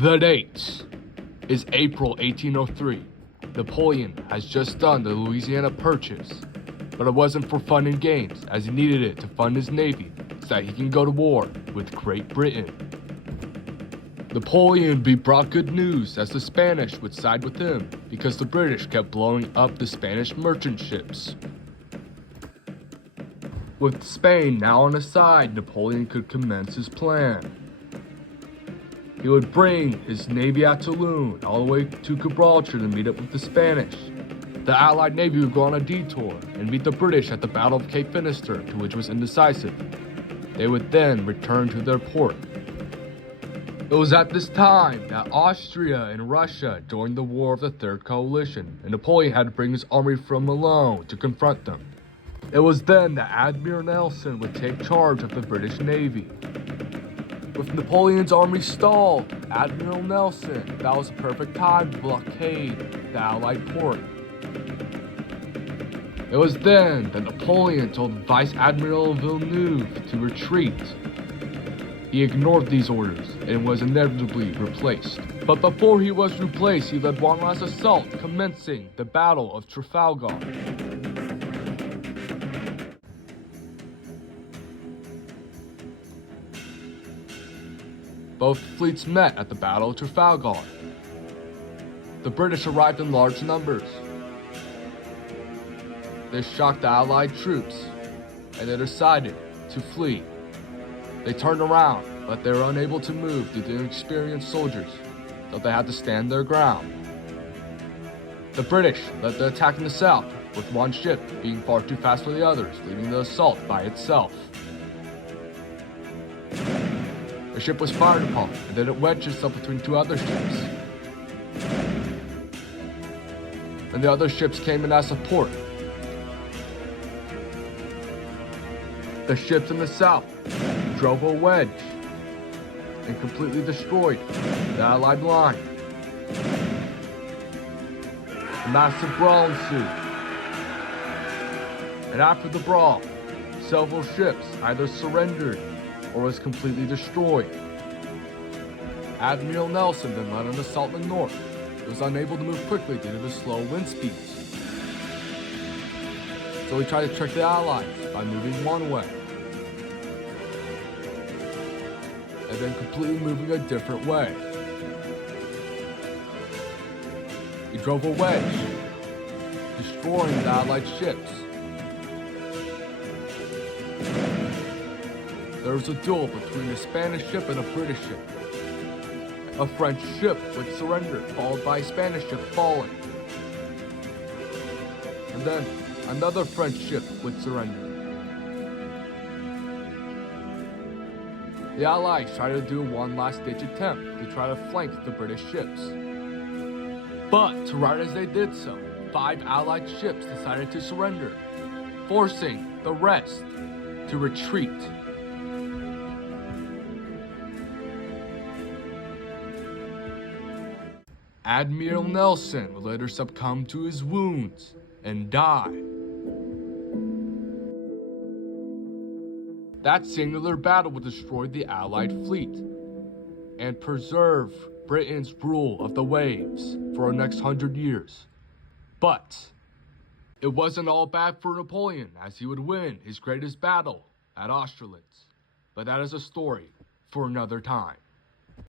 The date is April 1803. Napoleon has just done the Louisiana Purchase, but it wasn't for fun and games, as he needed it to fund his navy so that he can go to war with Great Britain. Napoleon brought good news, as the Spanish would side with him because the British kept blowing up the Spanish merchant ships. With Spain now on his side, Napoleon could commence his plan. He would bring his navy at Toulon all the way to Gibraltar to meet up with the Spanish. The Allied navy would go on a detour and meet the British at the Battle of Cape Finisterre, to which was indecisive. They would then return to their port. It was at this time that Austria and Russia joined the War of the Third Coalition, and Napoleon had to bring his army from Malone to confront them. It was then that Admiral Nelson would take charge of the British Navy. With Napoleon's army stalled, Admiral Nelson thought that was the perfect time to blockade the Allied port. It was then that Napoleon told Vice Admiral Villeneuve to retreat. He ignored these orders and was inevitably replaced. But before he was replaced, he led one last assault, commencing the Battle of Trafalgar. Both fleets met at the Battle of Trafalgar. The British arrived in large numbers. They shocked the Allied troops, and they decided to flee. They turned around, but they were unable to move due to inexperienced soldiers, so they had to stand their ground. The British led the attack in the south, with one ship being far too fast for the others, leading the assault by itself. The ship was fired upon, and then it wedged itself between two other ships. And the other ships came in as support. The ships in the south drove a wedge and completely destroyed the Allied line. A massive brawl ensued. And after the brawl, several ships either surrendered or was completely destroyed. Admiral Nelson then led an assault in the north. He was unable to move quickly due to the slow wind speeds. So he tried to trick the Allies by moving one way, and then completely moving a different way. He drove a wedge, destroying the Allied ships. There was a duel between a Spanish ship and a British ship. A French ship would surrender, followed by a Spanish ship falling. And then another French ship would surrender. The Allies tried to do one last-ditch attempt to try to flank the British ships. But right as they did so, 5 Allied ships decided to surrender, forcing the rest to retreat. Admiral Nelson would later succumb to his wounds and die. That singular battle would destroy the Allied fleet and preserve Britain's rule of the waves for the next 100 years. But it wasn't all bad for Napoleon, as he would win his greatest battle at Austerlitz. But that is a story for another time.